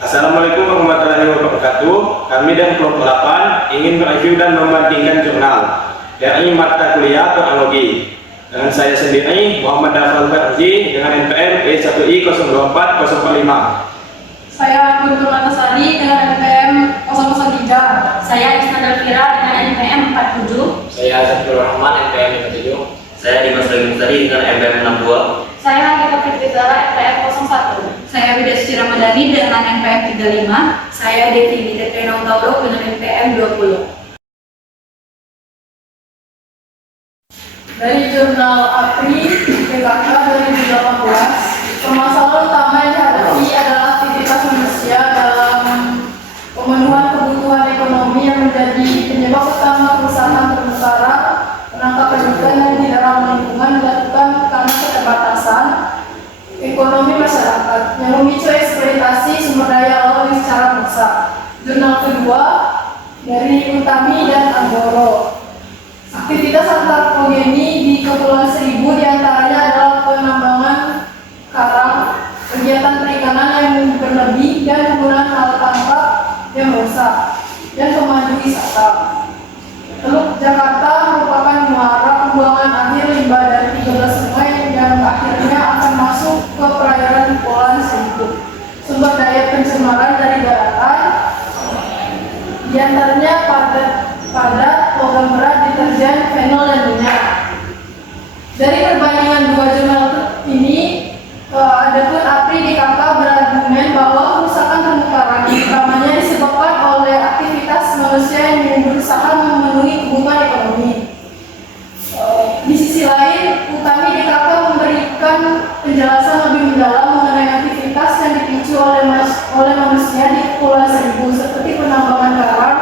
Assalamualaikum warahmatullahi wabarakatuh. Kami dan kelompok 8 ingin mereview dan membandingkan jurnal dari mata kuliah teknologi. Dengan saya sendiri, Muhammad Dafal Farji dengan NPM E1I02405. Saya Guntur Matasari dengan NPM 003. Saya Isna Dalfira dengan NPM 47. Saya Zafirur Rahman NPM 57. Saya Dimas Lagi dengan NPM 62. Saya Gita Fitrizara NPM 01. Saya Widya Suci Ramadhani dengan NPM 35. Saya Devi Widiatri Tauro dengan NPM 20. Dari jurnal APRI PKK 2018, permasalahan utama yang dihadapi adalah aktivitas manusia dalam pemenuhan kebutuhan ekonomi yang menjadi penyebab utama kerusakan terumbu karang, penangkapan ikan yang tidak ramah lingkungan dilakukan karena keterbatasan ekonomi masyarakat yang memicu eksploitasi sumber daya alam secara merusak. Jurnal kedua dari Utami dan Anggoro. Aktivitas antropogeni di Kepulauan Seribu diantaranya adalah penambangan karang, kegiatan perikanan yang berlebih, dan penggunaan alat tangkap yang merusak, dan pemandu wisata. Teluk Jakarta merupakan muara pembuangan akhir limbah dari 13 sungai yang akhirnya akan masuk ke perairan Kepulauan Seribu. Sumber daya pencemaran dari daratan diantaranya padat, logam berat, deterjen, fenol, dan minyak. Dari perbandingan dua jurnal ini, adapun APRI DKK berargumen bahwa kerusakan terumbu karang utamanya disebabkan oleh aktivitas manusia yang berusaha memenuhi kebutuhan ekonomi. Di sisi lain, Utami DKK memberikan penjelasan lebih mendalam mengenai aktivitas yang dipicu oleh manusia di Kepulauan Seribu, seperti penambangan karang,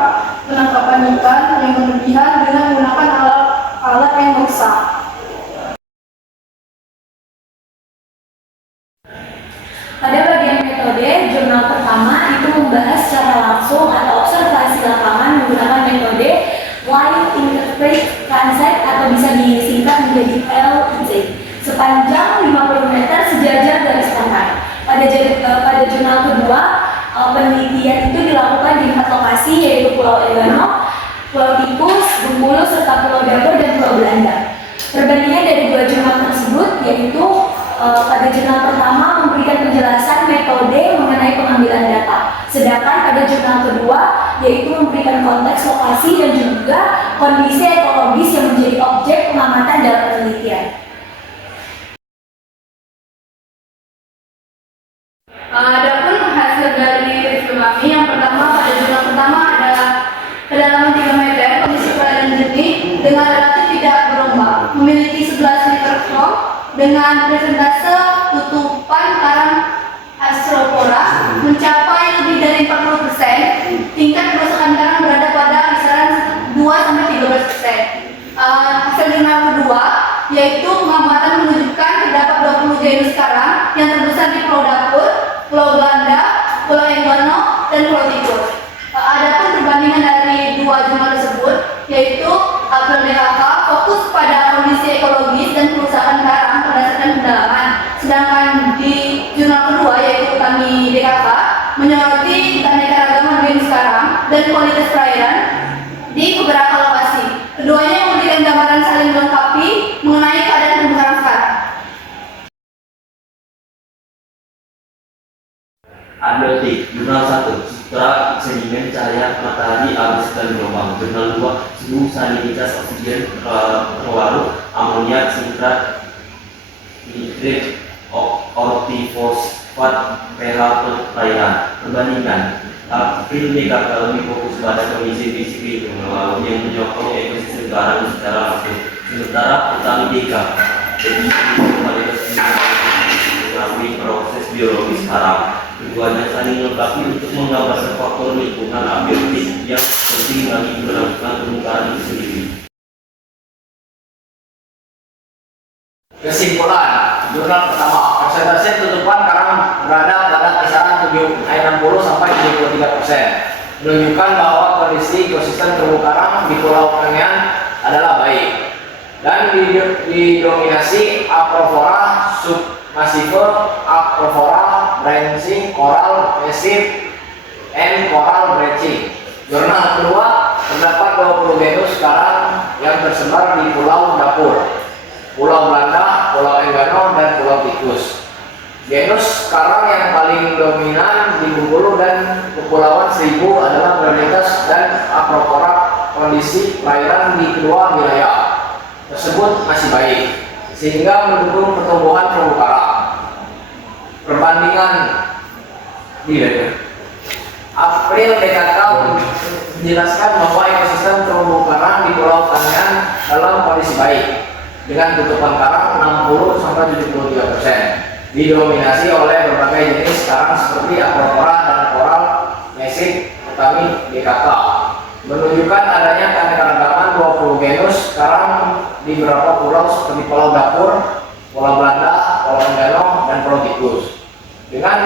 penangkapan ikan yang berlebihan dengan menggunakan alat yang merusak. Pada bagian metode, jurnal pertama itu membahas secara langsung atau observasi lapangan menggunakan metode Live Interpret Transect atau bisa disingkat menjadi LIT sepanjang 50 meter sejajar garis pantai. Pada jurnal kedua, penelitian itu dilakukan di 4 lokasi, yaitu Pulau Egano, Pulau Tikus, Bengkulu, serta Pulau Dapur dan Pulau Belanda. Perbandingan dari dua jurnal tersebut yaitu pada jurnal pertama memberikan penjelasan metode mengenai pengambilan data, sedangkan pada jurnal kedua yaitu memberikan konteks lokasi dan juga kondisi ekologis yang menjadi objek pengamatan dalam penelitian. Adapun hasil dari review kami, yang pertama pada jurnal pertama adalah kedalaman 3 meter, kondisi perairan jernih dengan relatif tidak berombak, memiliki 11 liter flow dengan presentase tutupan karang Astropora mencapai lebih dari 40%, tingkat kerusakan karang berada pada kisaran 2-13%. Hasil jurnal kedua yaitu pengamatan menunjukkan terdapat 20 genus karang yang terbesar di Pulau Dapur, Pulau Belanda, Pulau Egano, dan Pulau Tikus. Adapun perbandingan dari dua jurnal tersebut yaitu APRI DKK fokus pada kondisi ekologis dan kerusakan karang berdasarkan pendalaman, sedangkan di jurnal kedua yaitu Utami DKK menyoroti keanekaragaman genus karang dan kualitas perairan di beberapa lokasi. Keduanya memberikan gambaran saling melengkapi mengenai keadaan terumbu karang sekarang. Adverti, jurnal 1, Sutra Sedimen Cahaya Matahari Arus dan Gelombang. Jurnal 2, Suhu Salinitas Oksigen Terlarut Amonia Sintrat Nitrit Ortifosfat pH perairan. Perbandingan, APRI DKK lebih fokus pada kondisi fisik lingkungan laut yang menyokong ekosistem karang secara langsung, sementara Utami DKK lebih kualitas mengetahui proses biologis karang. Keduanya saling melengkapi untuk menggambarkan faktor lingkungan abiotik yang penting bagi keberlangsungan terumbu karang itu sendiri. Kesimpulan, jurnal pertama, persentase tutupan karang berada pada kisaran 60 sampai 73%, menunjukkan bahwa kondisi ekosistem terumbu karang di Pulau Kangean adalah baik dan didominasi Acropora submassive, Acropora branching, coral, mesir, and coral bleaching. Jurnal kedua, terdapat 20 genus karang yang tersebar di Pulau Dapur, Pulau Belanda, Pulau Enggano, dan Pulau Tikus. Genus karang yang paling dominan di Bengkulu dan Kepulauan Seribu adalah Granitas dan Acropora. Kondisi perairan di kedua wilayah tersebut masih baik, sehingga mendukung pertumbuhan terumbu karang. Perbandingan April DKK menjelaskan bahwa ekosistem terumbu karang di Pulau Kangean dalam kondisi baik dengan tutupan karang 60-73%, didominasi oleh berbagai jenis karang seperti Acropora dan Coral Mesik Utami DKK, menunjukkan adanya keanekaragaman 20 genus karang di beberapa pulau seperti Pulau Dapur, Pulau Belanda, Pulau Enggano, dan Pulau Tikus, dengan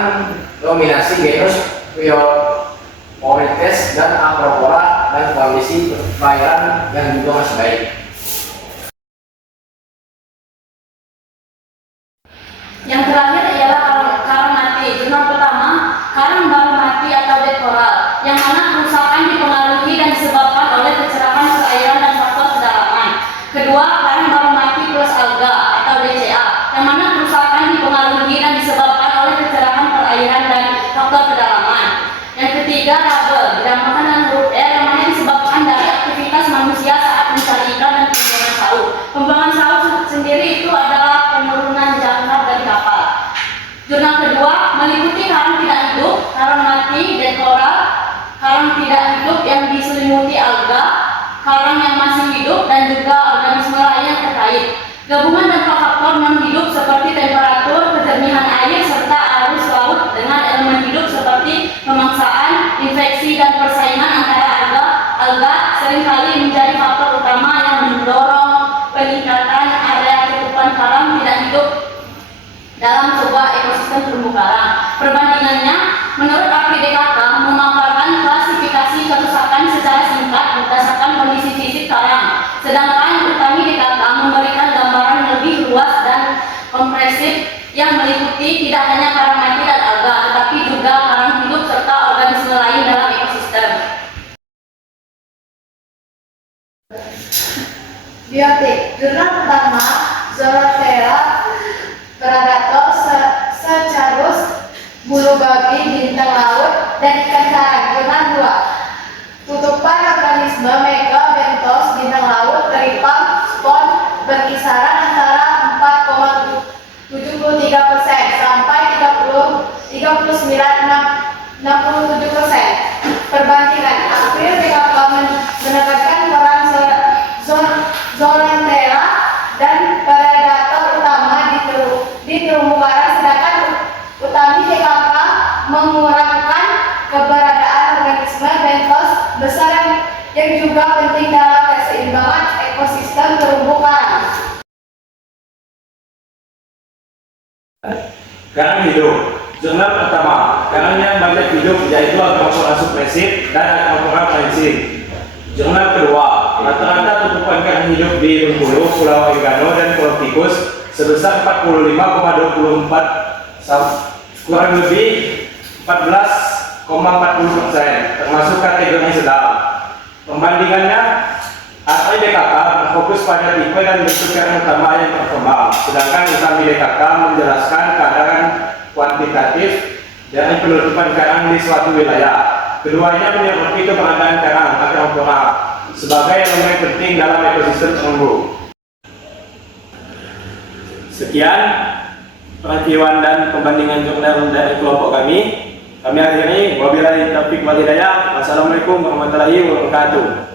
dominasi genus Phylloporites dan Acropora dan kondisi perairan yang juga masih baik. Yang terakhir ialah karang mati. Jurnal pertama, karang baru mati atau dead coral, yang mana kerusakan dipengaruhi dan disebabkan oleh kecerahan perairan dan faktor kedalaman. Kedua, karang baru mati plus alga atau DCA, yang mana kerusakan dipengaruhi dan disebabkan oleh kecerahan perairan dan faktor kedalaman. Yang ketiga, rubber, dinamakan dengan huruf R, yang mana disebabkan dari aktivitas manusia saat mencari ikan dan pembuangan saut. Pembuangan saut sendiri itu adalah penurunan jangkar dari kapal. Jurnal kedua meliputi karang tidak hidup, karang mati, dead coral, karang tidak hidup yang diselimuti alga, karang yang masih hidup, dan juga organisme lain yang terkait. Gabungan dampak faktor non-hidup seperti temperatur, kejernihan air, serta arus laut dengan elemen hidup seperti pemangsaan, infeksi, dan persaingan antara alga seringkali menjadi faktor utama yang mendorong peningkatan area tutupan karang tidak hidup dalam sebuah ekosistem terumbu karang. Perbandingannya, menurut APRI DKK memaparkan klasifikasi kerusakan secara singkat berdasarkan kondisi fisik karang, sedangkan Utami DKK memberikan gambaran lebih luas dan komprehensif yang meliputi tidak hanya karang mati dan alga, tetapi juga karang hidup serta organisme lain dalam ekosistem. Biotik. Jurnal pertama, Zoraphera predator secarus, bulu babi, bintang laut, dan ikan sarang. Jurnal 2, tutupan organisme Megabenthos bintang laut teripang spon berkisaran antara 4,73% sampai 39,67%. Perbandingan, April DKK menekankan peran Zoraphera dan predator utama di terumbu karang, sedangkan Utami DKK mengurangkan keberadaan organisme benthos besar yang juga penting dalam keseimbangan ekosistem terumbu karang. Karang hidup. Jurnal pertama, karang yang banyak hidup yaitu Acropora submersive dan Acropora prensip. Jurnal kedua, rata-rata tutupan karang hidup di Bengkulu, Pulau Enggano, dan Pulau Tikus sebesar 45,24, kurang lebih 14,40%, termasuk kategori sedang. Pembandingannya, APRI DKK berfokus pada tipe dan bentuk karang utama yang berkembang, sedangkan Utami DKK menjelaskan keadaan kuantitatif dari penutupan karang di suatu wilayah. Keduanya menyoroti keberadaan karang Acropora sebagai elemen penting dalam ekosistem terumbu. Sekian perhatian dan pembandingan jurnal dari kelompok kami. Kami akhiri, wabillahi taufiq wal hidayah. Wassalamualaikum warahmatullahi wabarakatuh.